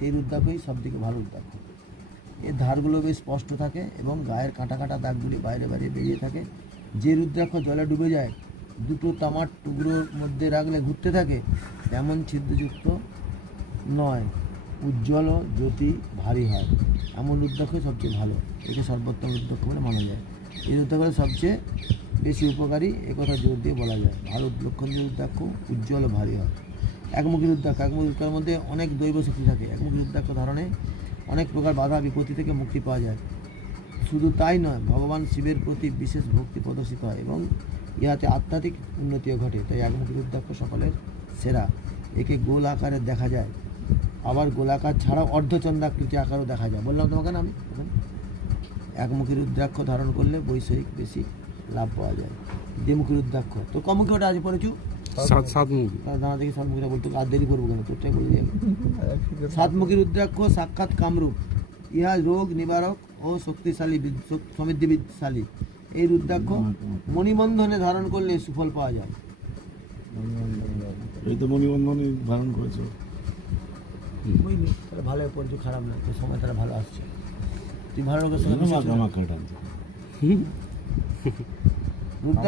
সেই রুদ্রাক্ষই সবথেকে ভালো রুদ্রাক্ষ। এর ধারগুলো বেশ স্পষ্ট থাকে এবং গায়ের কাঁটা কাঁটা দাগগুলি বাইরে বাইরে বেরিয়ে থাকে। যে রুদ্রাক্ষ জলে ডুবে যায়, দুটো তামার টুকরোর মধ্যে রাখলে ঘুরতে থাকে, তেমন ছিদ্রযুক্ত নয়, উজ্জ্বল ও জ্যোতি ভারী হয়, এমন রুদ্রাক্ষ সবচেয়ে ভালো। একে সর্বোত্তম রুদ্রাক্ষ বলে মানা যায়। এই রুদ্রাক্ষ সবচেয়ে বেশি উপকারী, একথা জোর দিয়ে বলা যায়। ভালো লক্ষণীয় রুদ্রাক্ষ উজ্জ্বল ও ভারী হয়। একমুখী রুদ্রাক্ষ। একমুখী রুদ্রাক্ষের মধ্যে অনেক দৈব শক্তি থাকে। একমুখী রুদ্রাক্ষ ধারণে অনেক প্রকার বাধা বিপত্তি থেকে মুক্তি পাওয়া যায়। শুধু তাই নয়, ভগবান শিবের প্রতি বিশেষ ভক্তি প্রদর্শিত হয় এবং ইহাতে আধ্যাত্মিক উন্নতিও ঘটে। তাই একমুখী রুদ্রাক্ষ সকলের সেরা। একে গোল আকারে দেখা যায়, আবার গোলাকার ছাড়াও অর্ধচন্দ্রাকৃতি আকারও দেখা যায়। বললাম তোমাকে না আমি একমুখী রুদ্রাক্ষ ধারণ করলে বৈষয়িক বেশি লাভ পাওয়া যায়। দ্বিমুখী রুদ্রাক্ষ তো কমুখী ওটা আজ পড়েছু, সাতমুখী। দাঁড়া দেখি সাতমুখীটা বলতে আর দেরি করবো কেন, তোরটাই বলে যাবে। সাতমুখী রুদ্রাক্ষ সাক্ষাৎ কামরূপ, ইহা রোগ নিবারক ও শক্তিশালী সমৃদ্ধিশালী। এই রুদ্রাক্ষ মণিবন্ধনে ধারণ করলে সুফল পাওয়া যায়। এই তো মণিবন্ধনে ধারণ করেছো, বুঝলি, তাহলে ভালো পড়ছো, খারাপ না, তোর সময় তারা ভালো আসছে। তুই ভালো লোকের সঙ্গে আমার কাটা রুদ্রাক্ষ